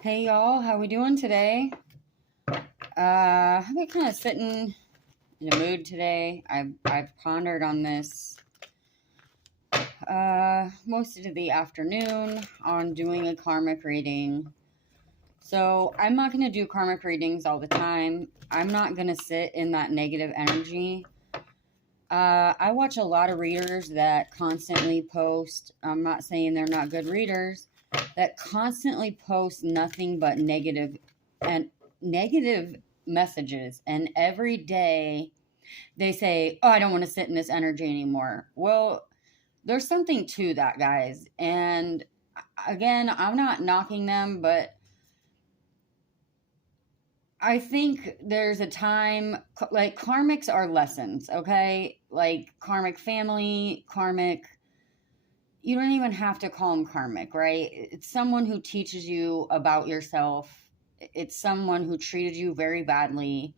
Hey y'all, how we doing today? I've been kind of sitting in a mood today. I've pondered on this most of the afternoon on doing a karmic reading. So I'm not going to do karmic readings all the time. I'm not going to sit in that negative energy. I watch a lot of readers that constantly post. I'm not saying they're not good readers. That constantly post nothing but negative messages, and every day they say, "Oh, I don't want to sit in this energy anymore." Well, there's something to that, guys. And again, I'm not knocking them, but I think there's a time, like, karmics are lessons, okay? Like karmic family, karmic, you don't even have to call them karmic, right? It's someone who teaches you about yourself. It's someone who treated you very badly.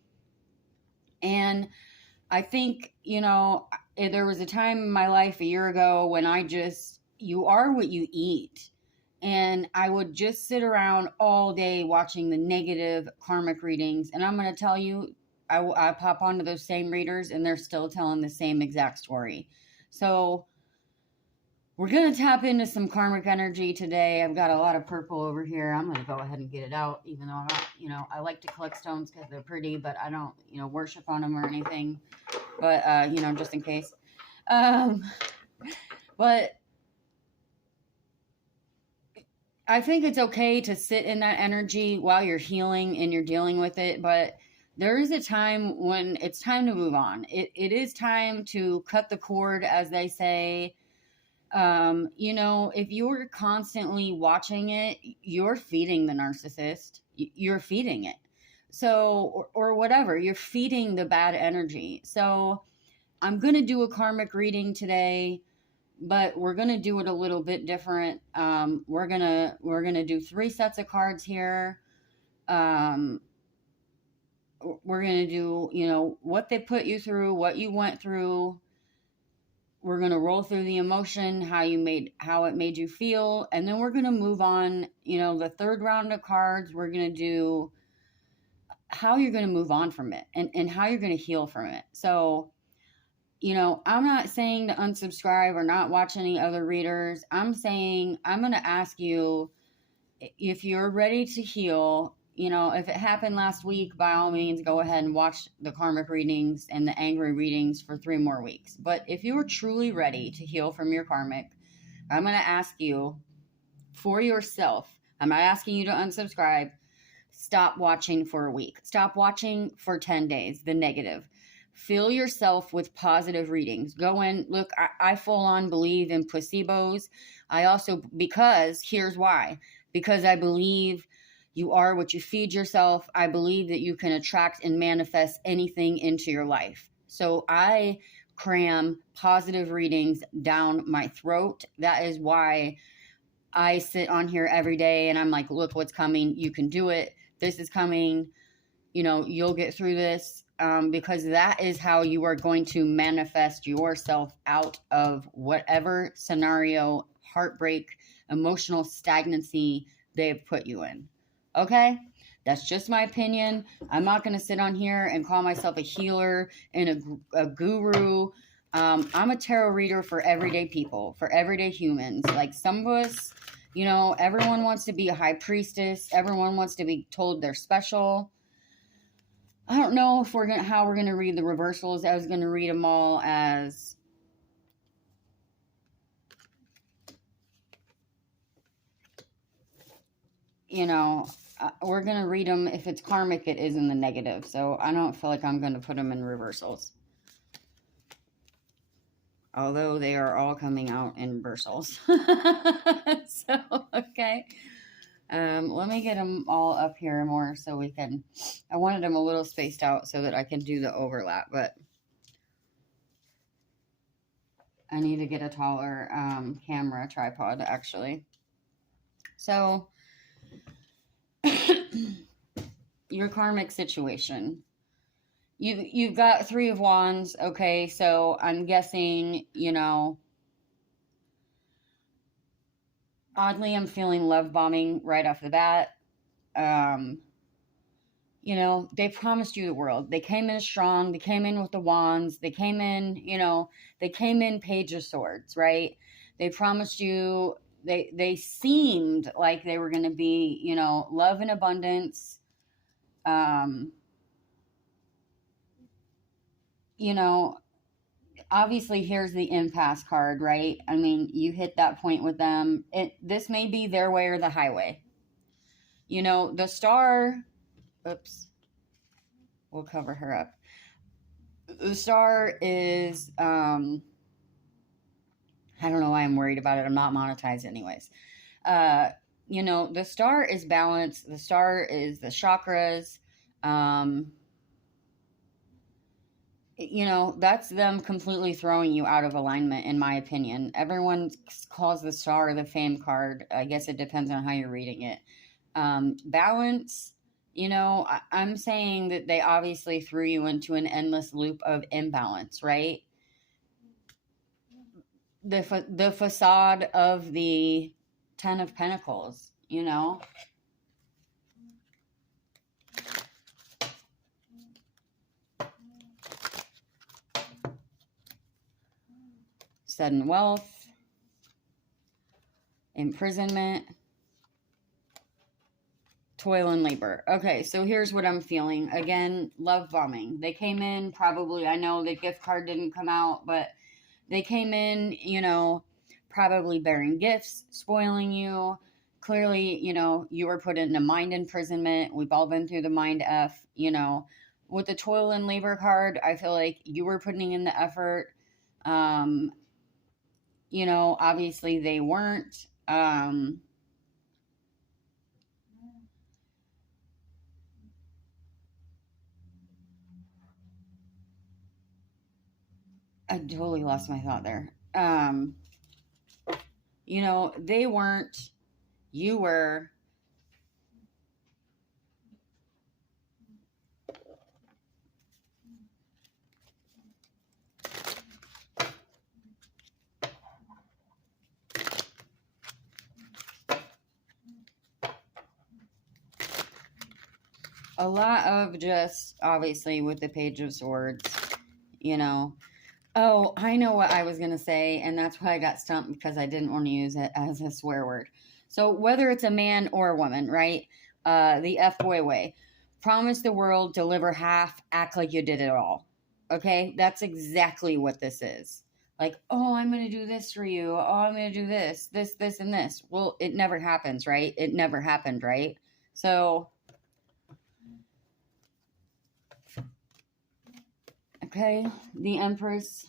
And I think, there was a time in my life a year ago when you are what you eat. And I would just sit around all day watching the negative karmic readings. And I'm going to tell you, I pop onto those same readers and they're still telling the same exact story. So we're going to tap into some karmic energy today. I've got a lot of purple over here. I'm going to go ahead and get it out, even though I like to collect stones because they're pretty, but I don't, worship on them or anything. But, just in case. But I think it's okay to sit in that energy while you're healing and you're dealing with it. But there is a time when it's time to move on. It is time to cut the cord, as they say. If you're constantly watching it, you're feeding the narcissist. You're feeding it. So, or whatever, you're feeding the bad energy. So I'm going to do a karmic reading today, but we're going to do it a little bit different. We're going to do 3 sets of cards here. Um, we're going to do, what they put you through, what you went through. We're going to roll through the emotion, how it made you feel, and then we're going to move on. The third round of cards, we're going to do how you're going to move on from it and how you're going to heal from it. So, I'm not saying to unsubscribe or not watch any other readers. I'm saying I'm going to ask you if you're ready to heal. If it happened last week, by all means, go ahead and watch the karmic readings and the angry readings for 3 more weeks. But if you are truly ready to heal from your karmic, I'm going to ask you for yourself. I'm not asking you to unsubscribe. Stop watching for a week. Stop watching for 10 days, the negative. Fill yourself with positive readings. Go in, look, I full on believe in placebos. I also, because here's why. Because I believe you are what you feed yourself. I believe that you can attract and manifest anything into your life. So I cram positive readings down my throat. That is why I sit on here every day and I'm like, look what's coming. You can do it. This is coming. You'll get through this. Because that is how you are going to manifest yourself out of whatever scenario, heartbreak, emotional stagnancy they've put you in. Okay? That's just my opinion. I'm not going to sit on here and call myself a healer and a guru. I'm a tarot reader for everyday people, for everyday humans. Like some of us, everyone wants to be a high priestess. Everyone wants to be told they're special. I don't know if how we're gonna read the reversals. I was gonna read them all as we're gonna read them. If it's karmic, it is in the negative. So I don't feel like I'm gonna put them in reversals, although they are all coming out in reversals. So okay. Let me get them all up here more so we can. I wanted them a little spaced out so that I can do the overlap, but I need to get a taller camera tripod, actually. So, your karmic situation. You've got 3 of Wands, okay? So I'm guessing, oddly, I'm feeling love bombing right off the bat. You know, they promised you the world. They came in strong. They came in with the wands. They came in, you know, they came in Page of Swords, right? They promised you, they seemed like they were going to be, you know, love and abundance. You know, obviously here's the impasse card, right? I mean, you hit that point with them. This may be their way or the highway. You know, the star, oops, we'll cover her up. The star is I don't know why I'm worried about it. I'm not monetized anyways. You know, the star is balance. The star is the chakras. You know, that's them completely throwing you out of alignment, in my opinion. Everyone calls the star the fame card. I guess it depends on how you're reading it. Balance, you know, I'm saying that they obviously threw you into an endless loop of imbalance, right? The facade of the Ten of Pentacles, you know? Sudden wealth, imprisonment, toil and labor. Okay, so here's what I'm feeling. Again, love bombing. They came in probably, I know the gift card didn't come out, but they came in, you know, probably bearing gifts, spoiling you. Clearly, you know, you were put into mind imprisonment. We've all been through the mind F, you know. With the toil and labor card, I feel like you were putting in the effort. You know, obviously they weren't. I totally lost my thought there. You know, they weren't, you were. A lot of just, obviously, with the Page of Swords, you know. Oh, I know what I was going to say, and that's why I got stumped, because I didn't want to use it as a swear word. So whether it's a man or a woman, right? The F-boy way. Promise the world, deliver half, act like you did it all. Okay? That's exactly what this is. Like, oh, I'm going to do this for you. Oh, I'm going to do this, and this. Well, it never happens, right? It never happened, right? So, okay, the Empress,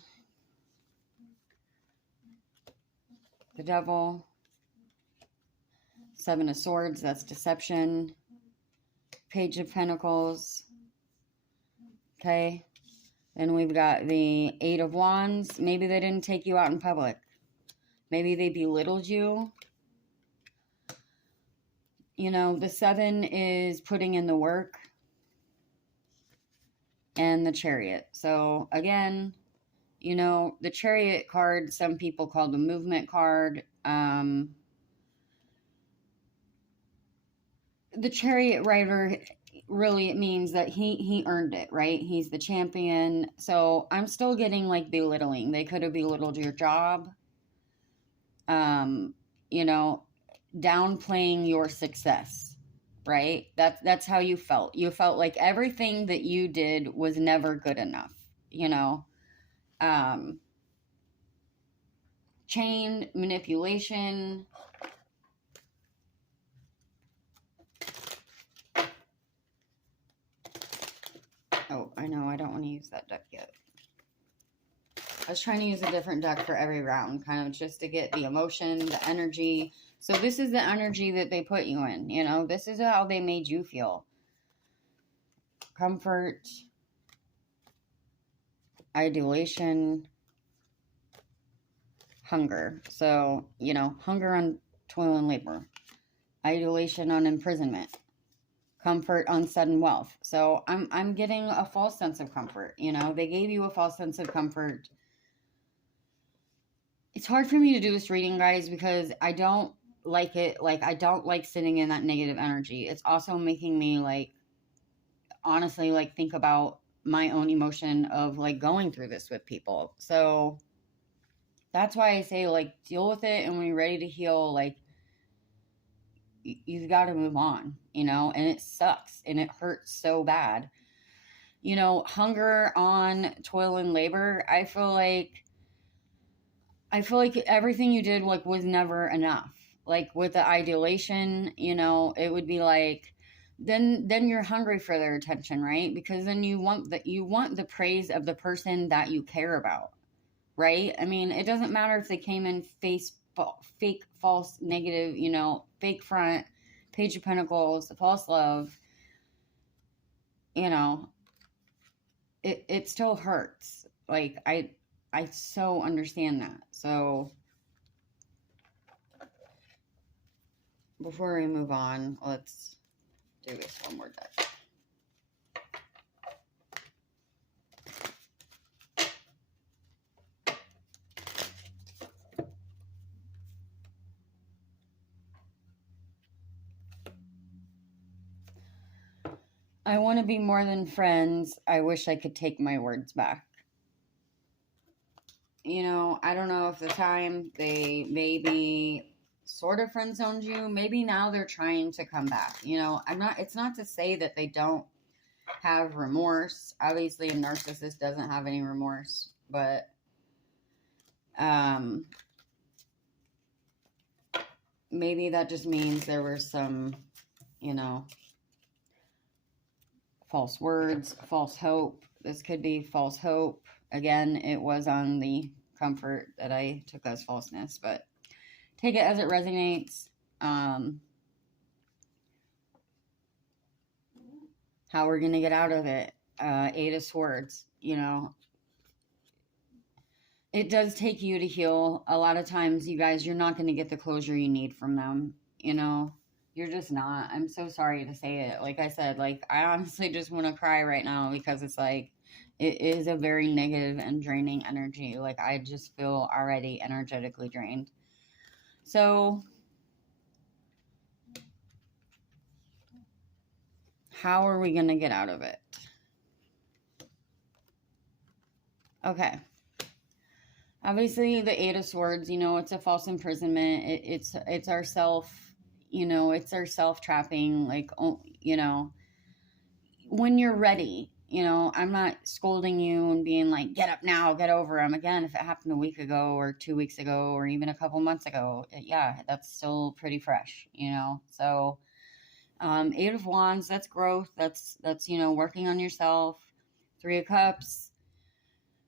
the Devil, Seven of Swords, that's deception, Page of Pentacles, okay, then we've got the Eight of Wands. Maybe they didn't take you out in public. Maybe they belittled you. You know, the Seven is putting in the work. And the Chariot. So, again, you know, the Chariot card, some people call the movement card. The Chariot rider, really, it means that he earned it, right? He's the champion. So I'm still getting like belittling. They could have belittled your job. You know, downplaying your success, right? That's how you felt. You felt like everything that you did was never good enough, you know. Chain manipulation. Oh, I know, I don't want to use that deck yet. I was trying to use a different deck for every round, kind of just to get the emotion, the energy. So this is the energy that they put you in, you know. This is how they made you feel. Comfort, idolation, hunger. So, you know, hunger on toil and labor. Idolation on imprisonment. Comfort on sudden wealth. So I'm getting a false sense of comfort, you know. They gave you a false sense of comfort. It's hard for me to do this reading, guys, because I don't like it. Like, I don't like sitting in that negative energy. It's also making me, like, honestly, like, think about my own emotion of, like, going through this with people. So that's why I say, like, deal with it. And when you're ready to heal, like, you've got to move on, and it sucks and it hurts so bad. Hunger on toil and labor. I feel like everything you did, like, was never enough. Like, with the idolation, it would be like, then you're hungry for their attention, right? Because then you want the praise of the person that you care about, right? I mean, it doesn't matter if they came in fake, false, negative, fake front, page of pentacles, false love, you know, it still hurts. Like, I so understand that. So before we move on, let's do this one more deck. I want to be more than friends. I wish I could take my words back. I don't know if the time they maybe sort of friend zoned you, maybe now they're trying to come back. It's not to say that they don't have remorse. Obviously, a narcissist doesn't have any remorse, but maybe that just means there were some, false words, false hope. This could be false hope. Again, it was on the comfort that I took as falseness, but take it as it resonates. How we're going to get out of it. Eight of Swords, it does take you to heal. A lot of times, you guys, you're not going to get the closure you need from them. You're just not. I'm so sorry to say it. Like I said, like, I honestly just want to cry right now because it's like, it is a very negative and draining energy. Like, I just feel already energetically drained. So, how are we going to get out of it? Okay. Obviously, the Eight of Swords, it's a false imprisonment. It's our self, it's our self-trapping. Like, when you're ready, I'm not scolding you and being like, get up now, get over them. Again, if it happened a week ago or 2 weeks ago or even a couple months ago, yeah, that's still pretty fresh, So, Eight of Wands, that's growth. That's working on yourself. Three of Cups,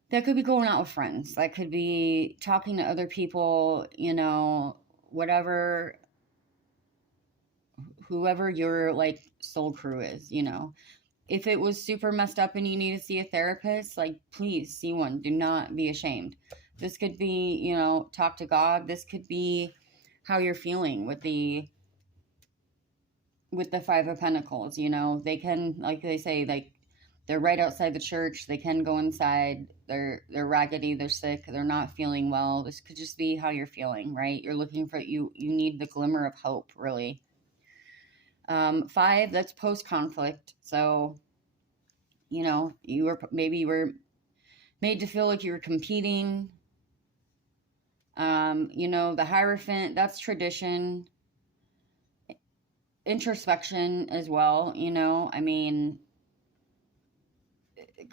that could be going out with friends. That could be talking to other people, whatever, whoever your, like, soul crew is, If it was super messed up and you need to see a therapist, like, please see one. Do not be ashamed. This could be, talk to God. This could be how you're feeling with the Five of Pentacles. They can, like they say, like, they're right outside the church. They can go inside. They're raggedy. They're sick. They're not feeling well. This could just be how you're feeling, right? You're looking for, you need the glimmer of hope, really. Five, that's post-conflict. So, you were made to feel like you were competing. The Hierophant, that's tradition. Introspection as well, I mean,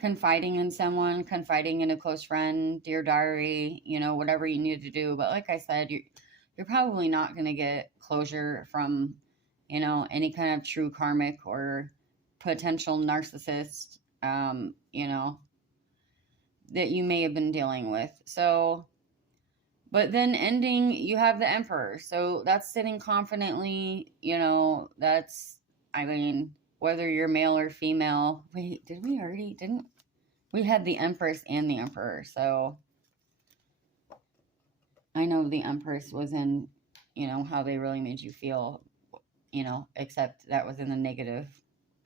confiding in someone, confiding in a close friend, dear diary, whatever you need to do. But like I said, you're probably not going to get closure from, any kind of true karmic or potential narcissist, that you may have been dealing with. So, but then ending, you have the Emperor. So that's sitting confidently, that's, I mean, whether you're male or female. Wait, didn't we had the Empress and the Emperor. So I know the Empress was in, how they really made you feel, except that was in the negative.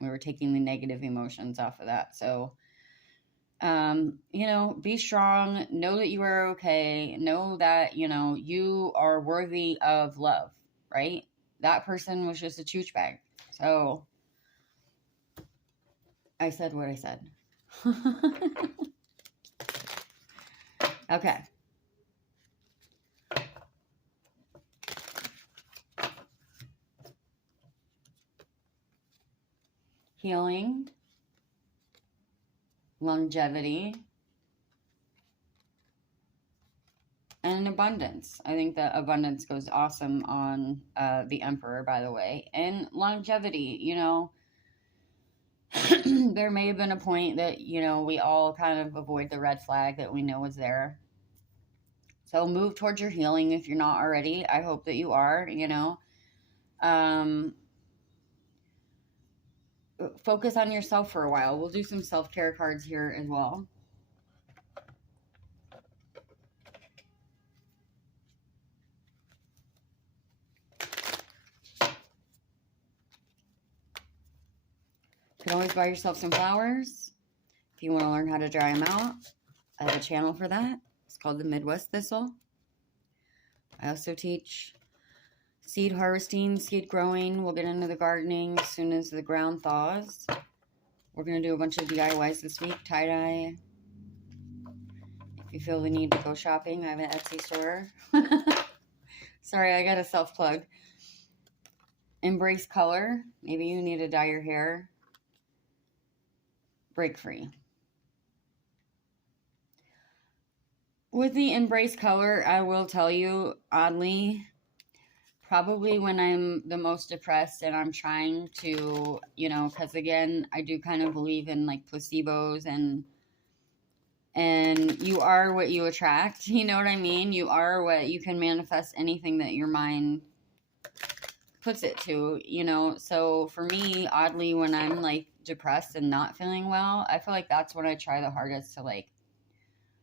We were taking the negative emotions off of that. So, be strong, know that you are okay, know that, you are worthy of love. right? That person was just a chooch bag. So I said what I said. Okay. Healing, longevity, and abundance. I think that abundance goes awesome on the Emperor, by the way. And longevity, you know, there may have been a point that, you know, we all kind of avoid the red flag that we know is there. So move towards your healing if you're not already. I hope that you are, you know. Focus on yourself for a while. We'll do some self-care cards here as well. You can always buy yourself some flowers if you want to learn how to dry them out. I have a channel for that. It's called the Midwest Thistle. I also teach seed harvesting, seed growing. We'll get into the gardening as soon as the ground thaws. We're going to do a bunch of DIYs this week. Tie-dye. If you feel the need to go shopping, I have an Etsy store. Sorry, I got a self-plug. Embrace color. Maybe you need to dye your hair. Break free. With the embrace color, I will tell you, oddly, probably when I'm the most depressed and I'm trying to, you know, because again, I do kind of believe in like placebos and you are what you attract. You know what I mean? You are what you can manifest anything that your mind puts it to, you know. So for me, oddly, when I'm like depressed and not feeling well, I feel like that's when I try the hardest to like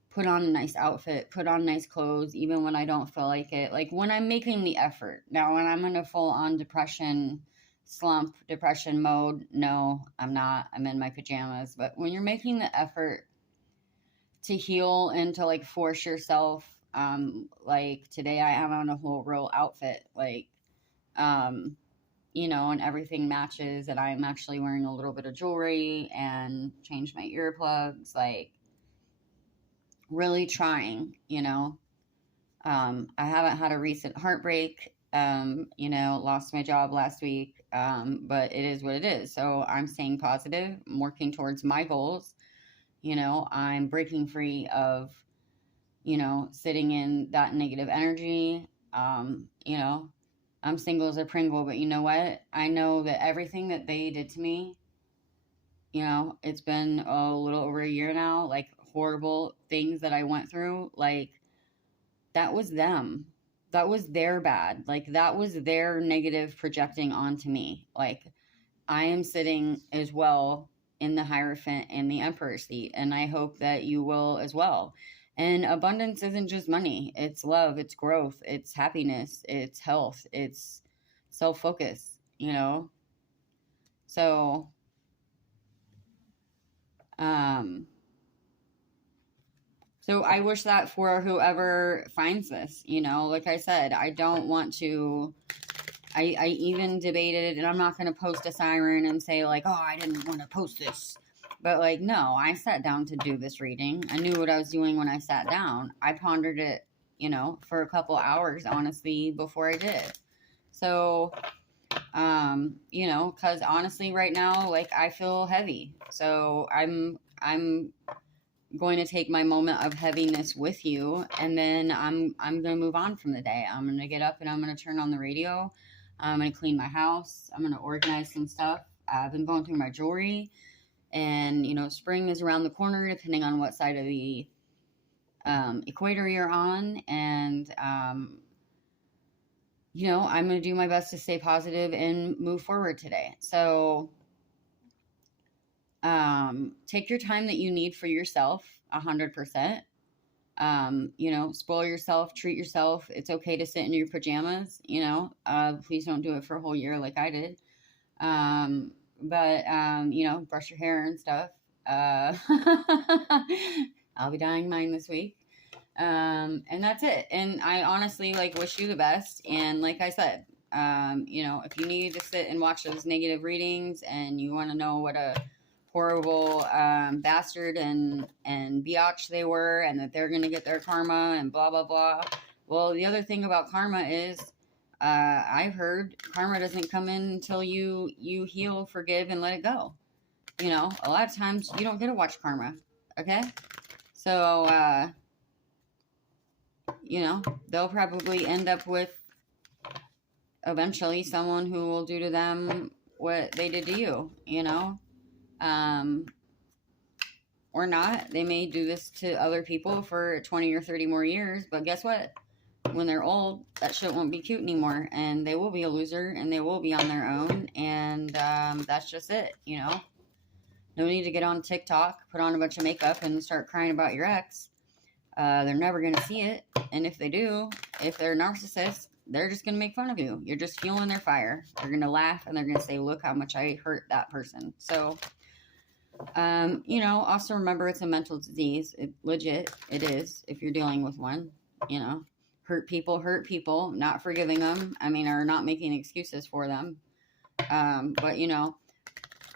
put on a nice outfit, put on nice clothes, even when I don't feel like it. Like when I'm making the effort. Now, when I'm in a full-on depression mode, no, I'm not. I'm in my pajamas. But when you're making the effort to heal and to like force yourself, like today I have on a whole real outfit, like, you know, and everything matches, and I'm actually wearing a little bit of jewelry and changed my earplugs, like, really trying, you know. I haven't had a recent heartbreak, you know, lost my job last week, but it is what it is. So I'm staying positive, I'm working towards my goals, you know, I'm breaking free of, you know, sitting in that negative energy. You know, I'm single as a Pringle, but you know what? I know that everything that they did to me, you know, it's been a little over a year now, like horrible things that I went through, like that was them. That was their bad. Like that was their negative projecting onto me. Like I am sitting as well in the Hierophant and the Emperor seat, and I hope that you will as well. And abundance isn't just money. It's love, it's growth, it's happiness, it's health, it's self-focus, you know? So, so I wish that for whoever finds this, you know, like I said, I don't want to, I even debated, and I'm not going to post a siren and say like, oh, I didn't want to post this. But like, no, I sat down to do this reading. I knew what I was doing when I sat down. I pondered it, you know, for a couple hours, honestly, before I did. So, you know, because honestly, right now, like I feel heavy. So I'm going to take my moment of heaviness with you, and then I'm going to move on from the day. I'm going to get up and I'm going to turn on the radio. I'm going to clean my house. I'm going to organize some stuff. I've been going through my jewelry, and, you know, spring is around the corner, depending on what side of the equator you're on. And, you know, I'm going to do my best to stay positive and move forward today. So, take your time that you need for yourself 100%. You know, spoil yourself, treat yourself. It's okay to sit in your pajamas, you know, please don't do it for a whole year like I did. But, you know, brush your hair and stuff. I'll be dyeing mine this week. And that's it. And I honestly like wish you the best. And like I said, You know, if you need to sit and watch those negative readings and you want to know what a horrible bastard and biatch they were, and that they're going to get their karma and blah, blah, blah. Well, the other thing about karma is I've heard karma doesn't come in until you heal, forgive, and let it go. You know, a lot of times you don't get to watch karma. Okay? So, you know, they'll probably end up with eventually someone who will do to them what they did to you, you know? Or not. They may do this to other people for 20 or 30 more years, but guess what? When they're old, that shit won't be cute anymore, and they will be a loser, and they will be on their own, and that's just it, you know? No need to get on TikTok, put on a bunch of makeup, and start crying about your ex. They're never going to see it, and if they do, if they're narcissists, they're just going to make fun of you. You're just fueling their fire. They're going to laugh, and they're going to say, look how much I hurt that person. So, you know, also remember it's a mental disease. It is, if you're dealing with one, you know. Hurt people, not forgiving them. I mean, or not making excuses for them. But, you know,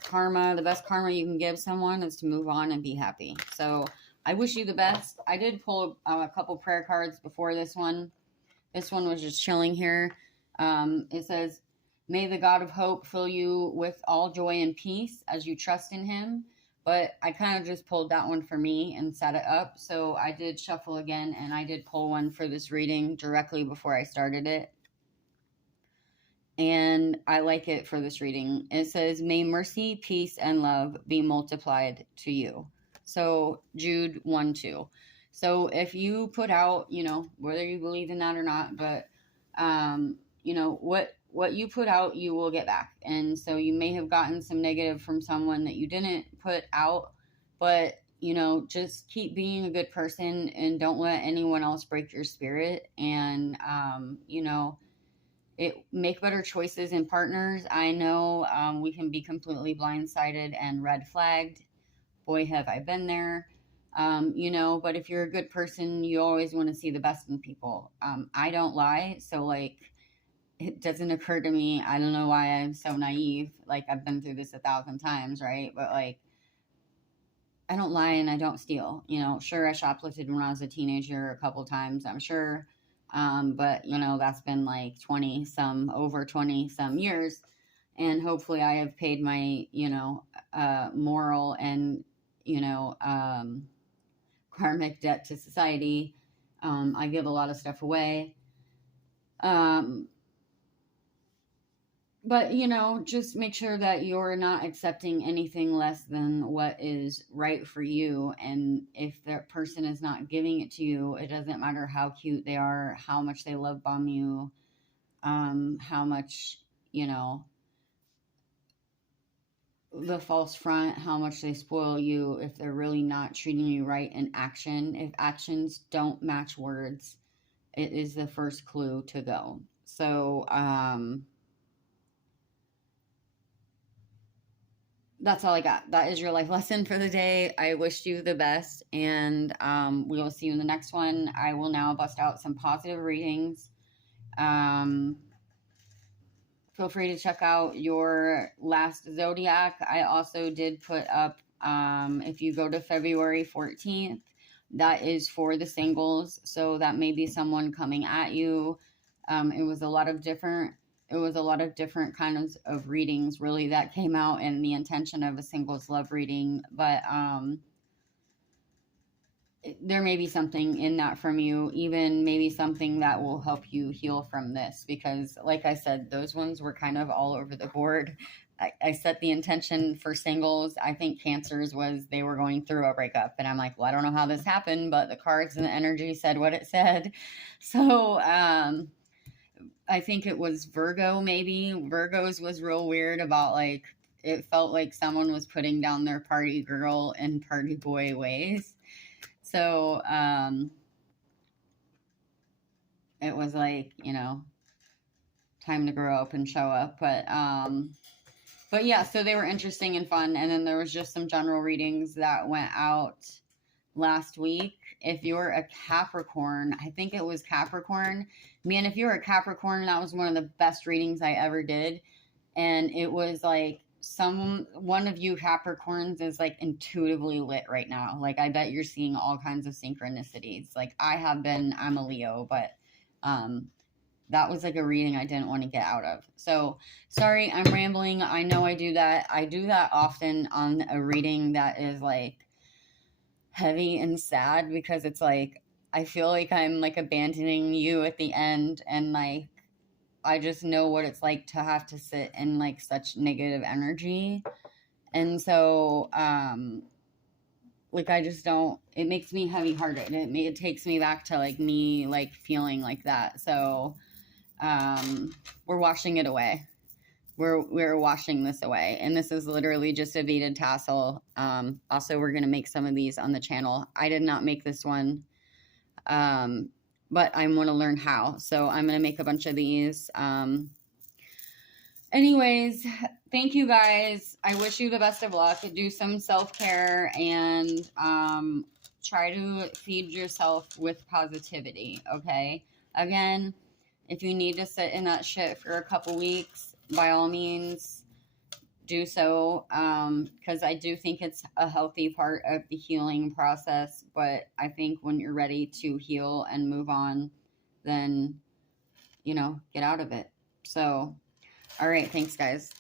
karma, the best karma you can give someone is to move on and be happy. So I wish you the best. I did pull a couple prayer cards before this one. This one was just chilling here. It says, may the God of hope fill you with all joy and peace as you trust in him. But I kind of just pulled that one for me and set it up. So I did shuffle again, and I did pull one for this reading directly before I started it. And I like it for this reading. It says, may mercy, peace, and love be multiplied to you. So Jude 1-2. So if you put out, you know, whether you believe in that or not, but, you know, what you put out, you will get back. And so you may have gotten some negative from someone that you didn't put out, but, you know, just keep being a good person and don't let anyone else break your spirit. And, you know, make better choices in partners. I know we can be completely blindsided and red flagged. Boy, have I been there. You know, but if you're a good person, you always want to see the best in people. I don't lie. So, like, it doesn't occur to me. I don't know why I'm so naive. Like, I've been through this 1,000 times, right? But, like, I don't lie and I don't steal. You know, sure, I shoplifted when I was a teenager a couple times, I'm sure. But, you know, that's been like over 20 some years. And hopefully I have paid my, you know, moral and, you know, karmic debt to society. I give a lot of stuff away. But, you know, just make sure that you're not accepting anything less than what is right for you. And if that person is not giving it to you, it doesn't matter how cute they are, how much they love bomb you, how much, you know, the false front, how much they spoil you, if they're really not treating you right in action. If actions don't match words, it is the first clue to go. So, that's all I got. That is your life lesson for the day. I wish you the best, and we will see you in the next one. I will now bust out some positive readings. Feel free to check out your last zodiac. I also did put up, if you go to February 14th, that is for the singles. So that may be someone coming at you. It was a lot of different kinds of readings really that came out in the intention of a singles love reading. But there may be something in that from you, even maybe something that will help you heal from this, because like I said, those ones were kind of all over the board. I set the intention for singles. I think Cancer's was they were going through a breakup, and I'm like, well, I don't know how this happened, but the cards and the energy said what it said. So I think it was Virgo, maybe. Virgo's was real weird about, like, it felt like someone was putting down their party girl and party boy ways. So, it was like, you know, time to grow up and show up. But yeah, so they were interesting and fun. And then there was just some general readings that went out last week. If you're a Capricorn, I think it was Capricorn. Man, if you're a Capricorn, that was one of the best readings I ever did. And it was like one of you Capricorns is like intuitively lit right now. Like I bet you're seeing all kinds of synchronicities. Like I'm a Leo, but that was like a reading I didn't want to get out of. So sorry, I'm rambling. I know I do that. I do that often on a reading that is like heavy and sad, because it's like I feel like I'm like abandoning you at the end, and like I just know what it's like to have to sit in like such negative energy. And so like I just don't, it makes me heavy hearted. It takes me back to like me like feeling like that. So we're washing it away. We're washing this away, and this is literally just a beaded tassel. Also, we're gonna make some of these on the channel. I did not make this one, but I want to learn how. So I'm gonna make a bunch of these. Anyways, thank you guys. I wish you the best of luck. Do some self-care and try to feed yourself with positivity. Okay. Again, if you need to sit in that shit for a couple weeks, by all means, do so. Because I do think it's a healthy part of the healing process. But I think when you're ready to heal and move on, then, you know, get out of it. So, all right. Thanks, guys.